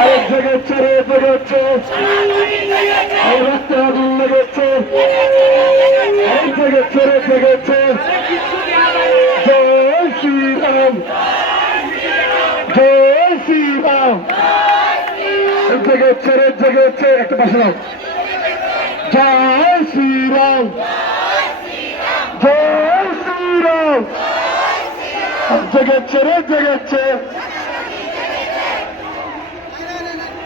আরেক জায়গায় চড়ে পড়ে হচ্ছে রক্ত আগুন লেগেছে আরেক জায়গায় চড়ে লেগেছে জয় শ্রীরাম জয় শ্রীরাম এক জায়গায় হচ্ছে এক জায়গায় হচ্ছে একটা পাশে নাও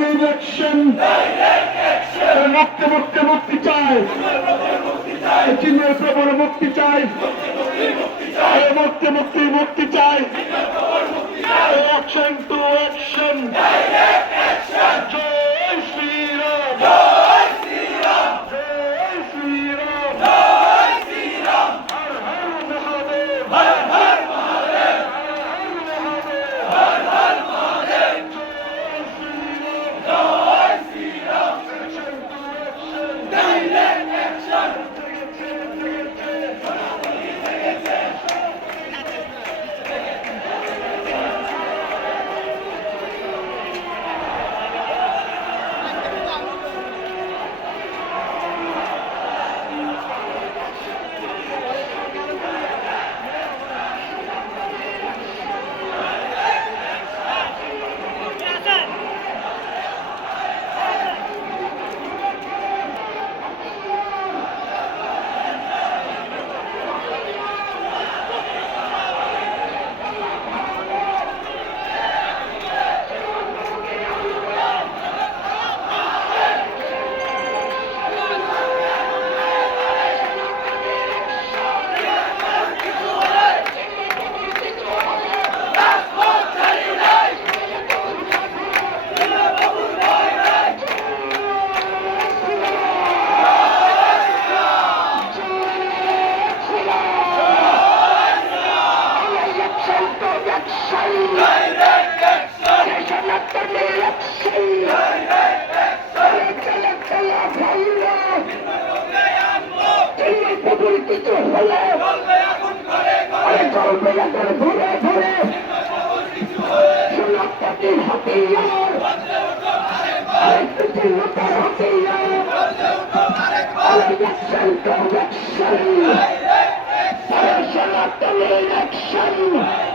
মুজিব অ্যাকশন মুক্তি মুক্তি চাই চীনের প্রবল মুক্তি চাই মুক্তি মুক্তি মুক্তি চাই চিন্তিত হলে চলবে এদের ঘুরে ঘুরে সোনাপতি হাতিয়ার লোকের হাতিয়ার ইলেকশন কনভেকশন সোনাতন ইলেকশন